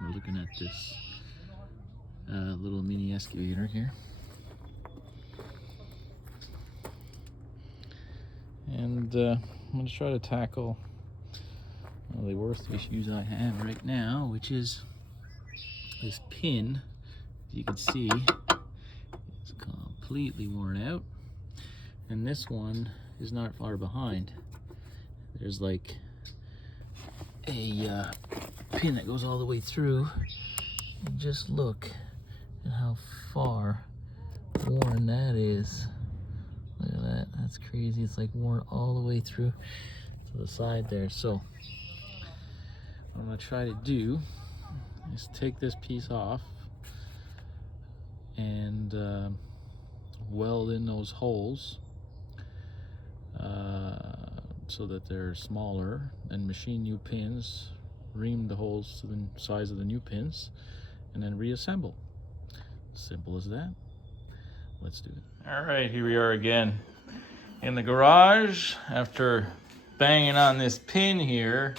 We're looking at this little mini excavator here. And I'm going to try to tackle one of the worst issues I have right now, which is this pin. As you can see, it's completely worn out. And this one is not far behind. There's like a pin that goes all the way through. And just look at how far worn that is. Look at that, that's crazy. It's like worn all the way through to the side there. So what I'm gonna try to do is take this piece off and weld in those holes so that they're smaller, and machine new pins, ream the holes to the size of the new pins, and then reassemble. Simple as that. Let's do it. All right, here we are again in the garage after banging on this pin here,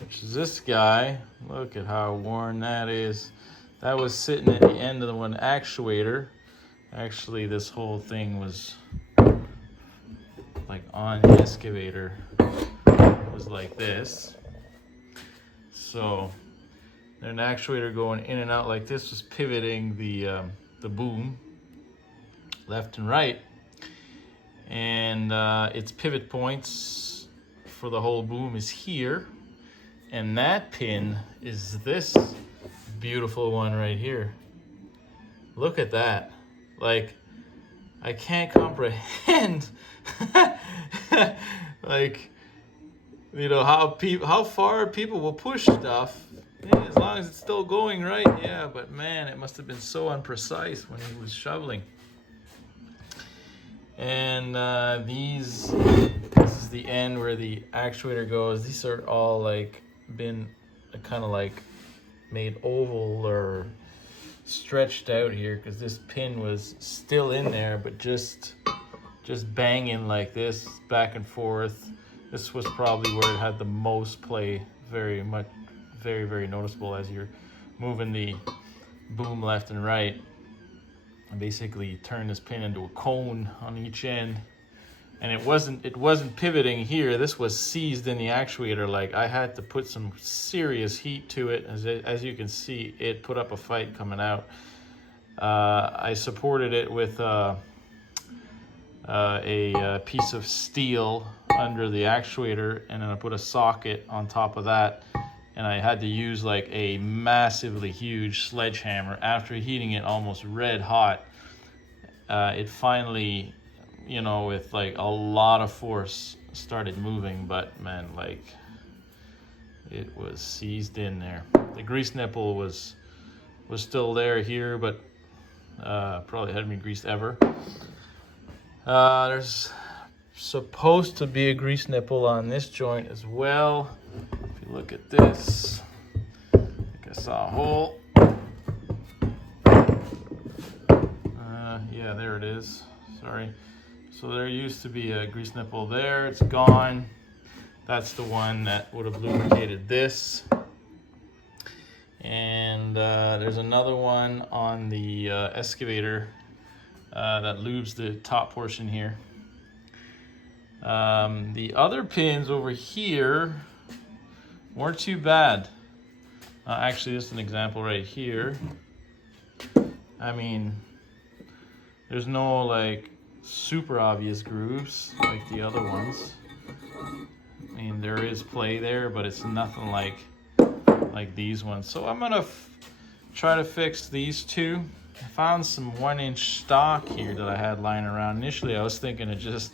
which is this guy. Look at how worn that is. That was sitting at the end of the one actuator. Actually, this whole thing was like on the excavator. It was like this. So an actuator going in and out like this was pivoting the boom left and right, and its pivot points for the whole boom is here, and that pin is this beautiful one right here. Look at that. Like, I can't comprehend like, you know, how far people will push stuff. Yeah, as long as it's still going right, yeah, but man, it must have been so imprecise when he was shoveling. And this is the end where the actuator goes. These are all like been kind of like made oval or stretched out here because this pin was still in there, but just banging like this back and forth. This was probably where it had the most play, very noticeable as you're moving the boom left and right. And basically turn this pin into a cone on each end, and it wasn't pivoting here. This was seized in the actuator. Like, I had to put some serious heat to it. As you can see, it put up a fight coming out. I supported it with a piece of steel under the actuator, and then I put a socket on top of that, and I had to use like a massively huge sledgehammer. After heating it almost red hot, it finally, you know, with like a lot of force, started moving. But man, like, it was seized in there. The grease nipple was still there here, but probably hadn't been greased ever. There's supposed to be a grease nipple on this joint as well. If you look at this, I think I saw a hole. Yeah, there it is. Sorry. So there used to be a grease nipple there. It's gone. That's the one that would have lubricated this. And there's another one on the excavator that lubes the top portion here. The other pins over here weren't too bad. Actually, this is an example right here. I mean, there's no like super obvious grooves like the other ones. I mean, there is play there, but it's nothing like these ones. So I'm gonna try to fix these two. I found some 1-inch stock here that I had lying around. Initially, I was thinking of just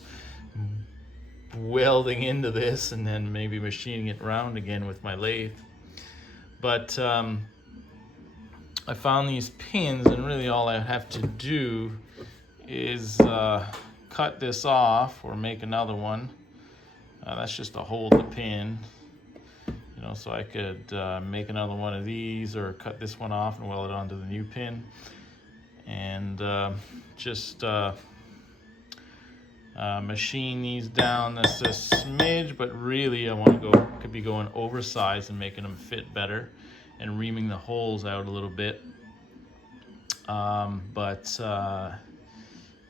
welding into this and then maybe machining it around again with my lathe. But I found these pins, and really all I have to do is cut this off or make another one. That's just to hold the pin, you know, so I could make another one of these or cut this one off and weld it onto the new pin, and just machine these down just a smidge. But really I want to could be going oversized and making them fit better. and reaming the holes out a little bit.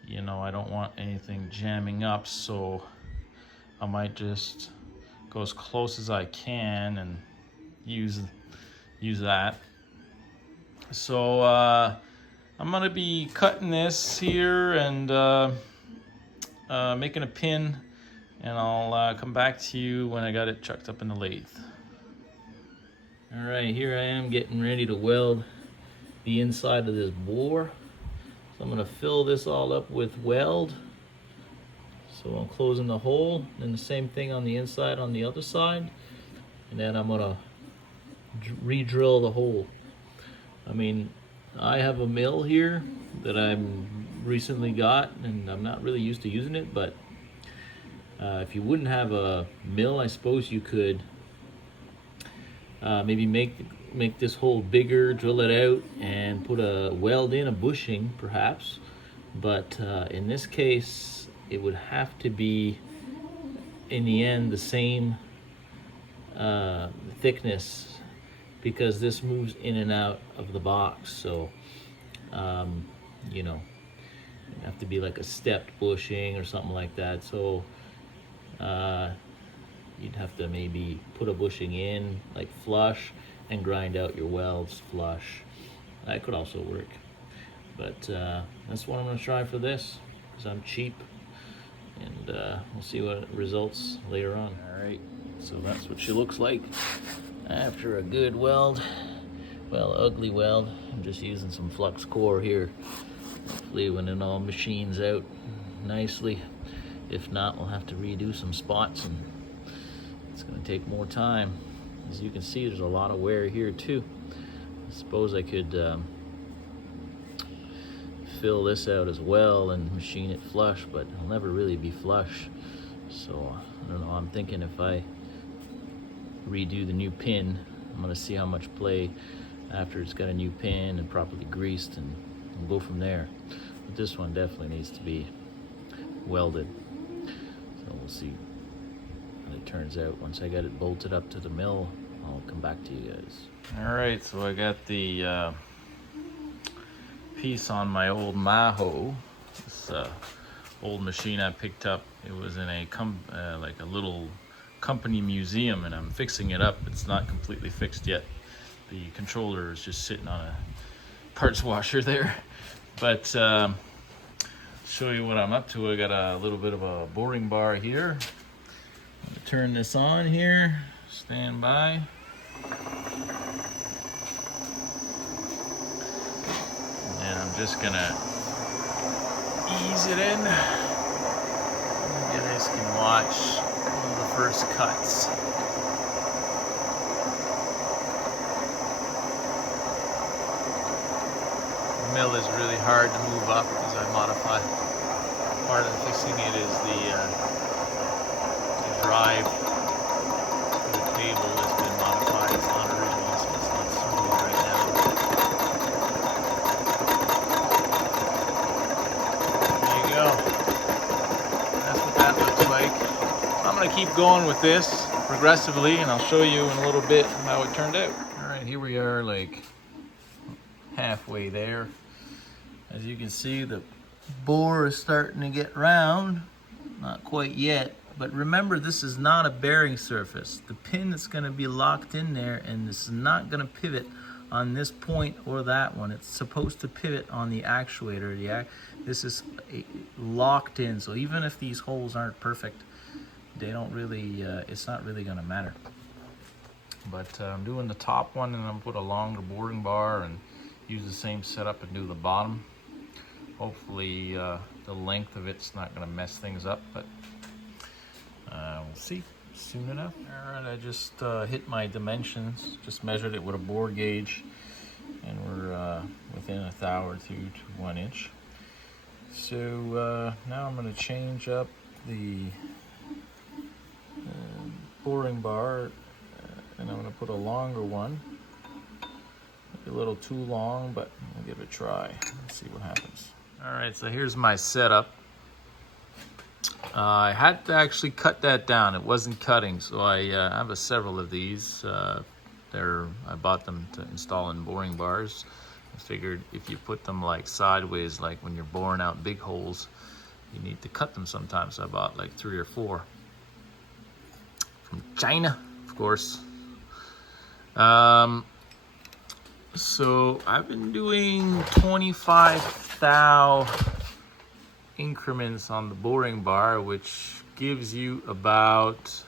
You know, I don't want anything jamming up, so I might just go as close as I can and use that. So I'm gonna be cutting this here and making a pin, and I'll come back to you when I got it chucked up in the lathe. All right, here I am getting ready to weld the inside of this bore. So I'm gonna fill this all up with weld. So I'm closing the hole, and the same thing on the inside on the other side. And then I'm gonna re-drill the hole. I mean, I have a mill here that I'm recently got, and I'm not really used to using it, but if you wouldn't have a mill, I suppose you could maybe make this hole bigger, drill it out, and put a weld in a bushing perhaps. But in this case, it would have to be in the end the same thickness, because this moves in and out of the box. So you know, it'd have to be like a stepped bushing or something like that. So you'd have to maybe put a bushing in like flush and grind out your welds flush. That could also work, but that's what I'm going to try for this, because I'm cheap, and we'll see what results later on. All right, so that's what she looks like after a good weld. Well, ugly weld. I'm just using some flux core here. Hopefully when it all machines out nicely. If not, we'll have to redo some spots, and it's going to take more time. As you can see, there's a lot of wear here too. I suppose I could fill this out as well and machine it flush, but it'll never really be flush. So I don't know, I'm thinking if I redo the new pin, I'm going to see how much play after it's got a new pin and properly greased, and we'll go from there. But this one definitely needs to be welded. So we'll see how it turns out. Once I get it bolted up to the mill, I'll come back to you guys. All right, so I got the piece on my old Maho. This old machine I picked up. It was in a like a little company museum, and I'm fixing it up. It's not completely fixed yet. The controller is just sitting on a parts washer there. But show you what I'm up to. I got a little bit of a boring bar here. I'm gonna turn this on here. Stand by. And I'm just gonna ease it in. You guys can watch one of the first cuts. The mill is really hard to move up because I modified. Part of fixing it is the drive for the table has been modified. It's not original, so it's not smooth right now. There you go. That's what that looks like. I'm going to keep going with this progressively, and I'll show you in a little bit how it turned out. All right, here we are, like halfway there. As you can see, the bore is starting to get round. Not quite yet, but remember, this is not a bearing surface. The pin is going to be locked in there, and this is not going to pivot on this point or that one. It's supposed to pivot on the actuator. This is locked in, so even if these holes aren't perfect, they don't really, it's not really going to matter. But I'm doing the top one, and I'm going to put a longer boring bar and use the same setup and do the bottom. Hopefully the length of it's not going to mess things up, but we'll see soon enough. All right, I just hit my dimensions, just measured it with a bore gauge, and we're within 1 thou or 2 to 1 inch. So now I'm going to change up the boring bar, and I'm going to put a longer one. Maybe a little too long, but I'll give it a try. Let's see what happens. All right, so here's my setup. I had to actually cut that down. It wasn't cutting, so I have several of these I bought them to install in boring bars. I figured if you put them like sideways, like when you're boring out big holes, you need to cut them sometimes. So I bought like 3 or 4 from China, of course. So I've been doing 25 thou increments on the boring bar, which gives you about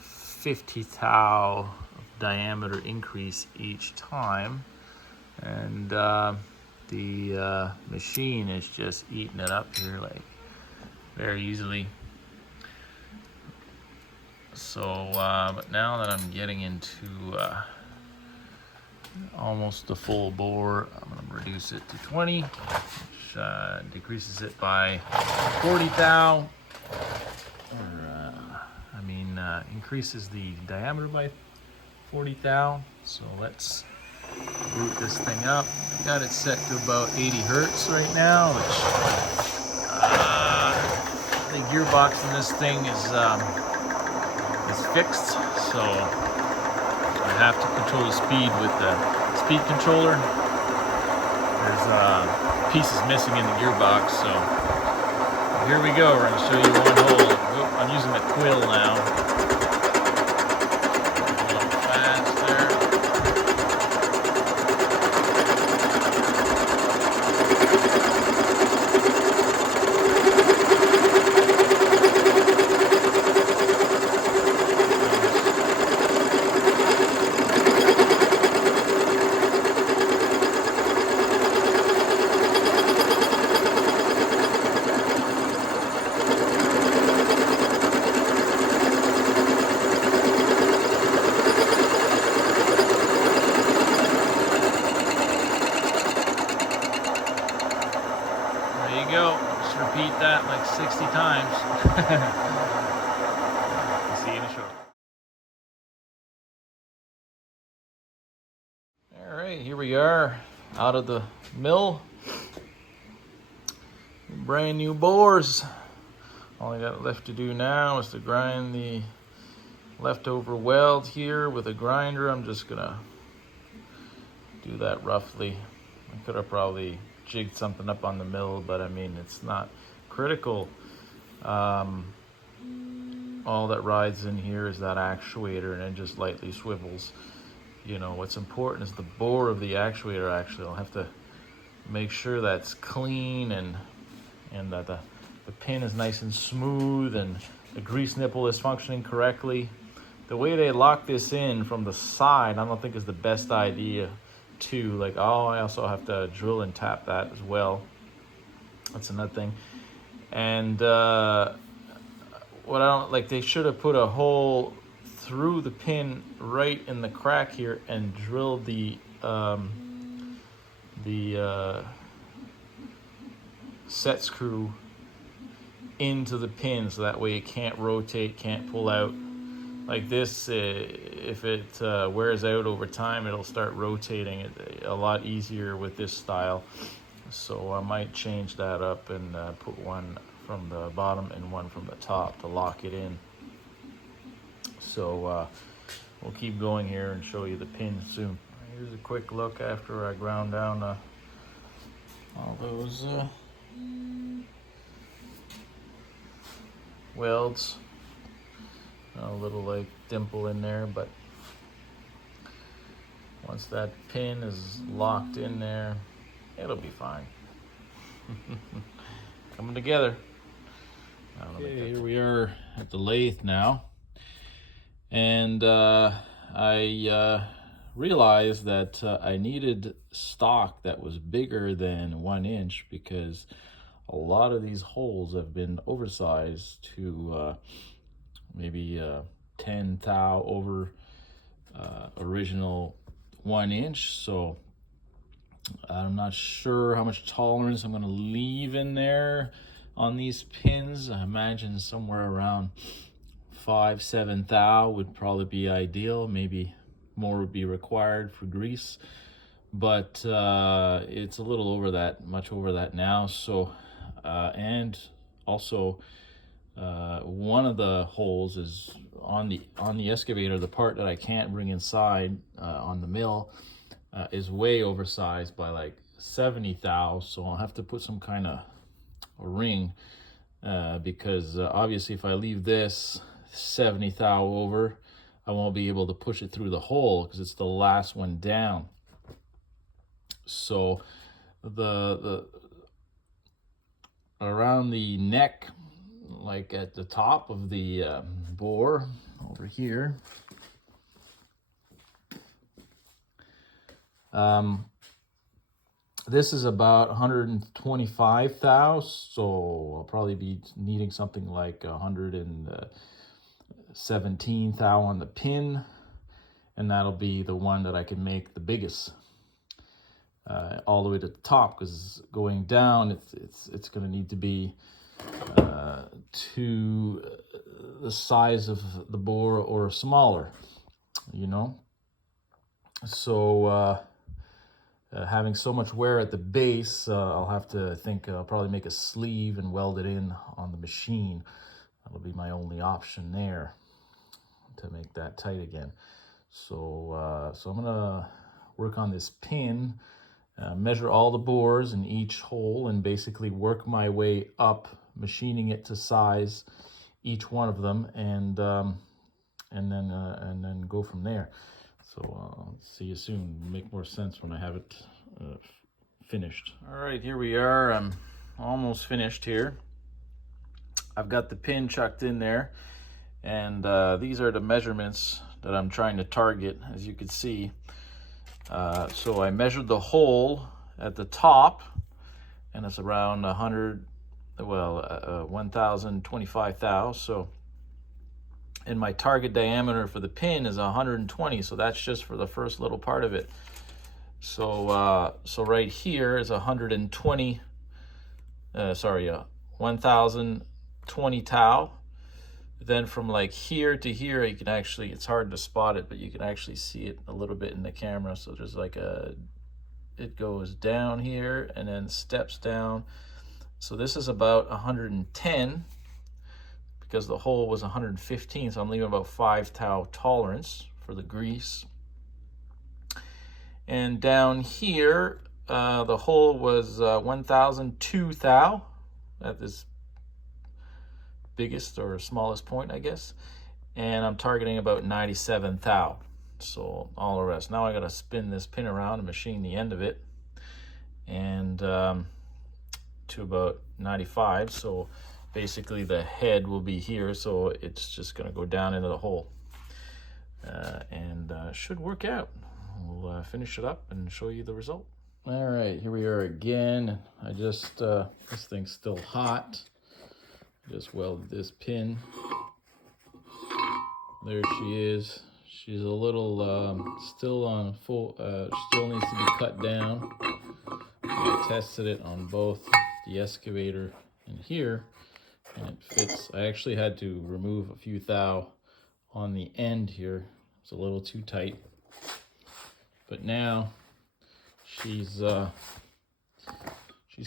50 thou of diameter increase each time. And the machine is just eating it up here like very easily. So, but now that I'm getting into almost the full bore, I'm going to reduce it to 20, which decreases it by 40 thou, or increases the diameter by 40 thou. So let's boot this thing up. I got it set to about 80 hertz right now, which the gearbox in this thing is fixed, so I have to control the speed with the speed controller. There's pieces missing in the gearbox, so here we go. We're going to show you one hole. I'm using the quill now. Repeat that like 60 times. See you in a short. All right, here we are out of the mill. Brand new bores. All I got left to do now is to grind the leftover weld here with a grinder. I'm just gonna do that roughly. I could have probably jigged something up on the mill, but I mean, it's not critical. All that rides in here is that actuator, and it just lightly swivels. You know, what's important is the bore of the actuator. Actually, I'll have to make sure that's clean and that the pin is nice and smooth and the grease nipple is functioning correctly. The way they lock this in from the side, I don't think is the best idea too. Like, I also have to drill and tap that as well. That's another thing. And what I don't like, they should have put a hole through the pin right in the crack here and drilled the set screw into the pin, so that way it can't rotate, can't pull out. Like this, if it wears out over time, it'll start rotating it a lot easier with this style. So I might change that up and put one from the bottom and one from the top to lock it in. So we'll keep going here and show you the pin soon. Here's a quick look after I ground down all those welds. A little like dimple in there, but once that pin is locked in there, it'll be fine. Coming together. Okay, here we are at the lathe now, and I realized that I needed stock that was bigger than 1 inch, because a lot of these holes have been oversized to maybe 10 thou over original 1 inch. So I'm not sure how much tolerance I'm going to leave in there on these pins. I imagine somewhere around 5-7 thou would probably be ideal. Maybe more would be required for grease, but it's a little over that, much over that now. So and also One of the holes is on the excavator. The part that I can't bring inside on the mill is way oversized by like 70 thou, so I'll have to put some kind of a ring because obviously if I leave this 70 thou over, I won't be able to push it through the hole because it's the last one down. So the around the neck, like at the top of the bore over here, this is about 125 thou, so I'll probably be needing something like 117 thou on the pin, and that'll be the one that I can make the biggest all the way to the top, because going down it's going to need to be to the size of the bore or smaller, you know. So having so much wear at the base, I'll have to think I'll probably make a sleeve and weld it in on the machine. That'll be my only option there to make that tight again. So so I'm gonna work on this pin, measure all the bores in each hole, and basically work my way up, machining it to size each one of them, and then go from there. So I'll see you soon. It'll make more sense when I have it finished. All right, here we are. I'm almost finished here. I've got the pin chucked in there, and these are the measurements that I'm trying to target, as you can see. So I measured the hole at the top, and it's around 1025 thou. So, and my target diameter for the pin is 120, so that's just for the first little part of it. So so right here is 1020 thou. Then from like here to here, you can actually, it's hard to spot it, but you can actually see it a little bit in the camera. So there's like it goes down here and then steps down. So this is about 110, because the hole was 115, so I'm leaving about 5 thou tolerance for the grease. And down here, the hole was 1002 thou at this biggest or smallest point, I guess. And I'm targeting about 97 thou. So all the rest. Now I gotta spin this pin around and machine the end of it, and to about 95. So basically the head will be here, so it's just going to go down into the hole, and should work out. We'll finish it up and show you the result. All right, here we are again. I just this thing's still hot. Just welded this pin. There she is. She's a little still on full, still needs to be cut down. I tested it on both the excavator and here, and it fits. I actually had to remove a few thou on the end here. It's a little too tight, but now she's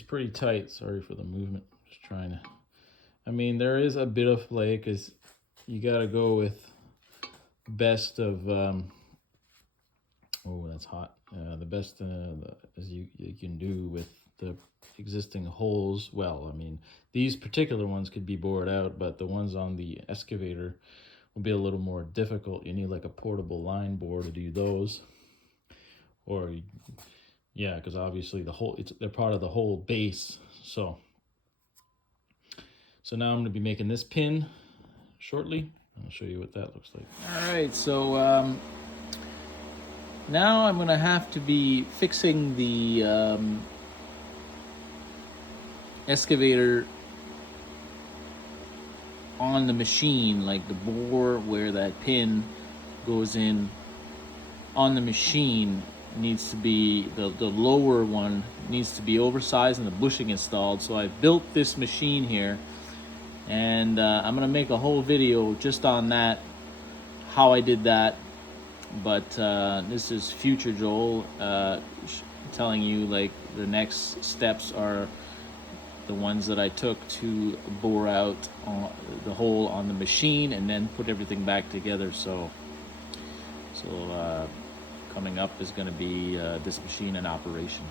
pretty tight. Sorry for the movement. Just trying to, I mean, there is a bit of play because you got to go with best of oh, that's hot. The best as you can do with the existing holes. Well, I mean, these particular ones could be bored out, but the ones on the excavator will be a little more difficult. You need like a portable line bore to do those, or yeah, because obviously the whole, they're part of the whole base. So now I'm going to be making this pin shortly. I'll show you what that looks like. All right, so now I'm going to have to be fixing the excavator on the machine, like the bore where that pin goes in on the machine needs to be, the lower one needs to be oversized and the bushing installed. So I built this machine here, and I'm gonna make a whole video just on that, how I did that. But this is future Joel telling you like the next steps are the ones that I took to bore out the hole on the machine and then put everything back together. So coming up is going to be this machine in operation.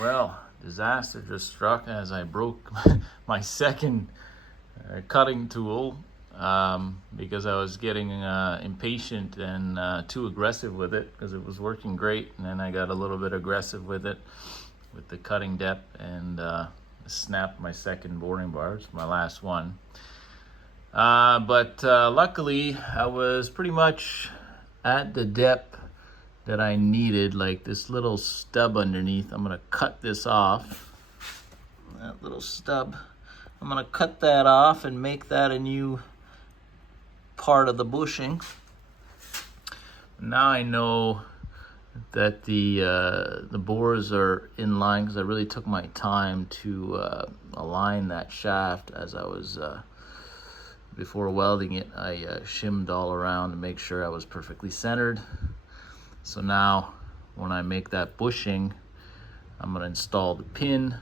Well, disaster just struck as I broke my second cutting tool because I was getting impatient and too aggressive with it, because it was working great, and then I got a little bit aggressive with it with the cutting depth and snapped my second boring bar. It's my last one. But luckily I was pretty much at the depth that I needed, like this little stub underneath. I'm gonna cut this off. That little stub, I'm gonna cut that off and make that a new part of the bushing. Now I know that the bores are in line, because I really took my time to align that shaft as I was before welding it. I shimmed all around to make sure I was perfectly centered. So now when I make that bushing, I'm gonna install the pin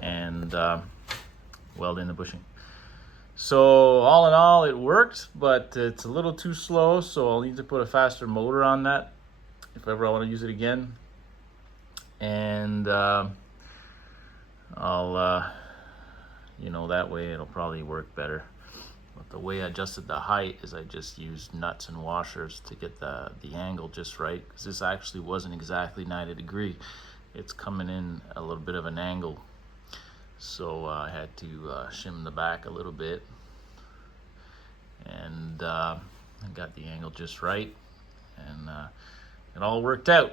and weld in the bushing. So all in all, it worked, but it's a little too slow, so I'll need to put a faster motor on that if ever I want to use it again. And I'll that way it'll probably work better. But the way I adjusted the height is I just used nuts and washers to get the angle just right, because this actually wasn't exactly 90 degrees. It's coming in a little bit of an angle, so I had to shim the back a little bit, and I got the angle just right, and it all worked out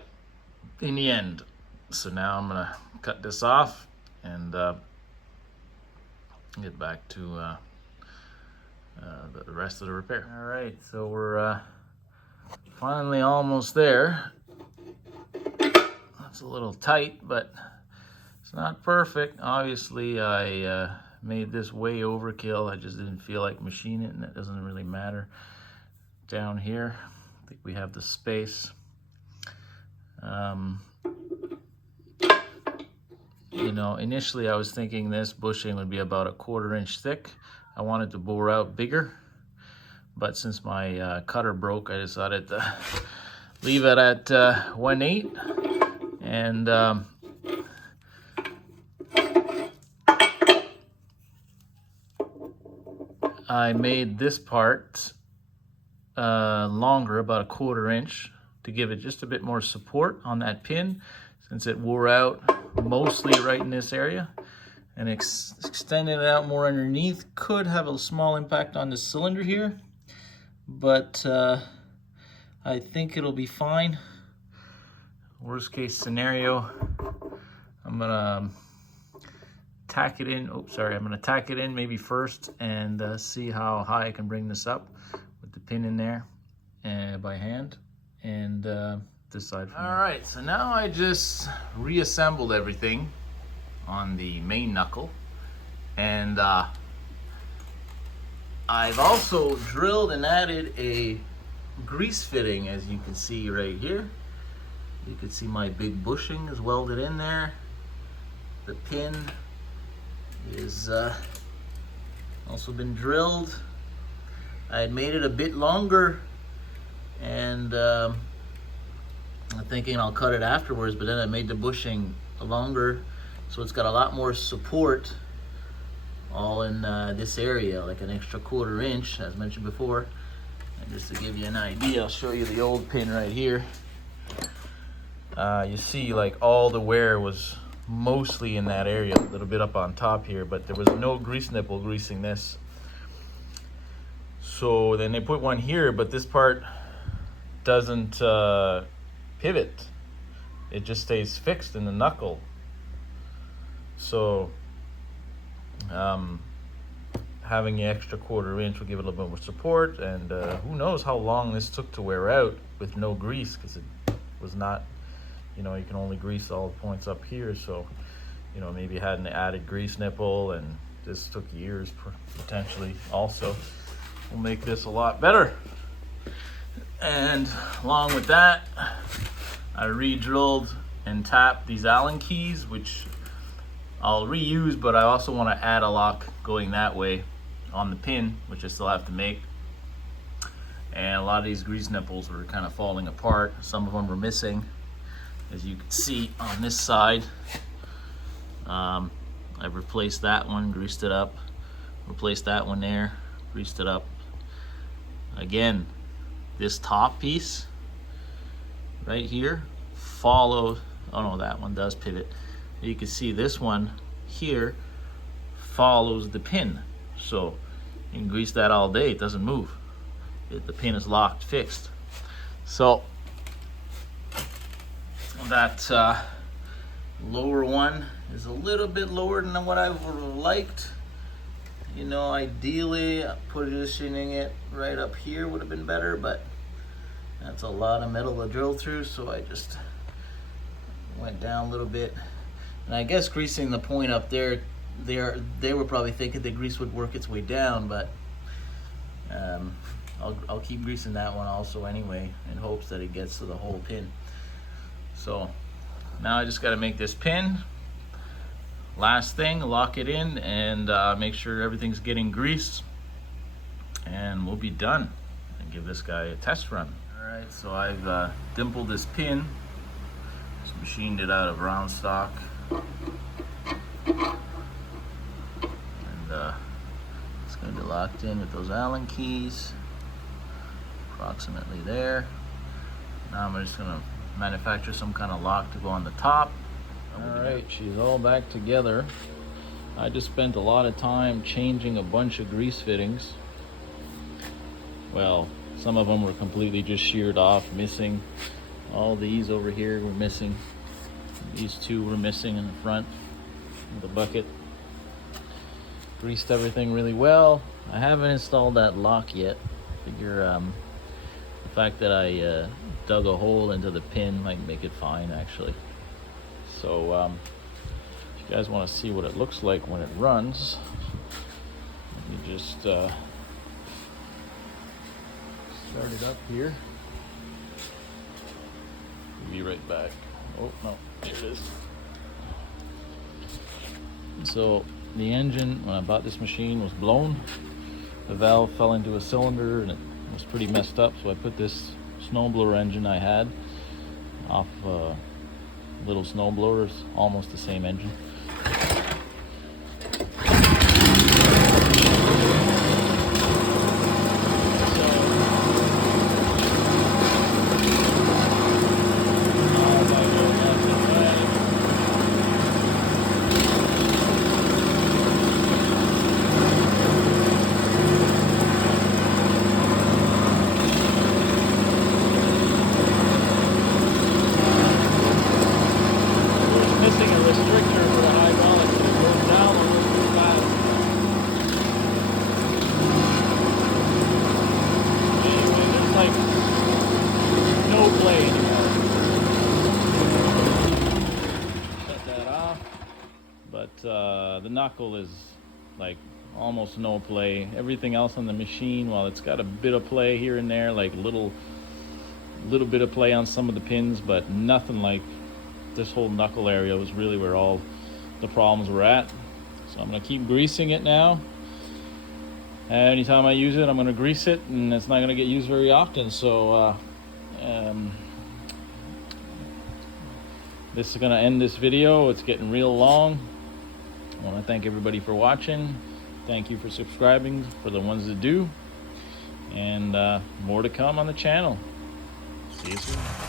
in the end. So now I'm gonna cut this off and get back to the rest of the repair. All right, so we're finally almost there. That's a little tight, but it's not perfect. Obviously, I made this way overkill. I just didn't feel like machining it, and that doesn't really matter. Down here, I think we have the space. Initially I was thinking this bushing would be about 1/4 inch thick. I wanted to bore out bigger, but since my cutter broke, I decided to leave it at 1/8, and I made this part longer, about 1/4 inch, to give it just a bit more support on that pin, since it wore out mostly right in this area. And extending it out more underneath could have a small impact on the cylinder here, but I think it'll be fine. Worst case scenario, I'm gonna tack it in. I'm gonna tack it in maybe first and see how high I can bring this up with the pin in there by hand, and decide from there. All right, so now I just reassembled everything on the main knuckle, and I've also drilled and added a grease fitting, as you can see right here. You can see my big bushing is welded in there. The pin is also been drilled. I had made it a bit longer, and I'm thinking I'll cut it afterwards, but then I made the bushing longer, so it's got a lot more support all in this area, like an extra 1/4 inch, as mentioned before. And just to give you an idea, I'll show you the old pin right here. You see, like, all the wear was mostly in that area, a little bit up on top here, but there was no grease nipple greasing this. So then they put one here, but this part doesn't pivot. It just stays fixed in the knuckle. So having the extra 1/4 inch will give it a little bit more support, and who knows how long this took to wear out with no grease, because it was not you know, you can only grease all the points up here, so you know, maybe had an added grease nipple, and this took years potentially also. Will make this a lot better. And along with that, I re-drilled and tapped these Allen keys, which I'll reuse, but I also want to add a lock going that way on the pin, which I still have to make. And a lot of these grease nipples were kind of falling apart. Some of them were missing, as you can see on this side. I've replaced that one, greased it up, replaced that one there, greased it up. Again, this top piece right here follows, oh no, that one does pivot. You can see this one here follows the pin. So you can grease that all day, it doesn't move. The pin is locked, fixed. So that lower one is a little bit lower than what I would have liked. You know, ideally positioning it right up here would have been better, but that's a lot of metal to drill through, so I just went down a little bit. And I guess greasing the point up there, they were probably thinking the grease would work its way down, but I'll keep greasing that one also anyway, in hopes that it gets to the whole pin. So now I just got to make this pin. Last thing, lock it in and make sure everything's getting greased, and we'll be done and give this guy a test run. All right, so I've dimpled this pin. Just machined it out of round stock, and it's going to be locked in with those Allen keys, approximately there. Now I'm just going to manufacture some kind of lock to go on the top. All right, she's all back together. I just spent a lot of time changing a bunch of grease fittings. Well, some of them were completely just sheared off, missing. All these over here were missing. These two were missing in the front of the bucket. Greased everything really well. I haven't installed that lock yet. Figure the fact that I dug a hole into the pin might make it fine, actually. So if you guys want to see what it looks like when it runs, let me just start it up here. Be right back. Oh no, here it is. So the engine, when I bought this machine, was blown. The valve fell into a cylinder and it was pretty messed up, so I put this snowblower engine I had off little snowblowers, almost the same engine. The knuckle is like almost no play. Everything else on the machine, while it's got a bit of play here and there, like little bit of play on some of the pins, but nothing like this whole knuckle area was really where all the problems were at. So I'm gonna keep greasing it now. Anytime I use it, I'm gonna grease it, and it's not gonna get used very often. So this is gonna end this video. It's getting real long. I want to thank everybody for watching. Thank you for subscribing, for the ones that do. And more to come on the channel. See you soon.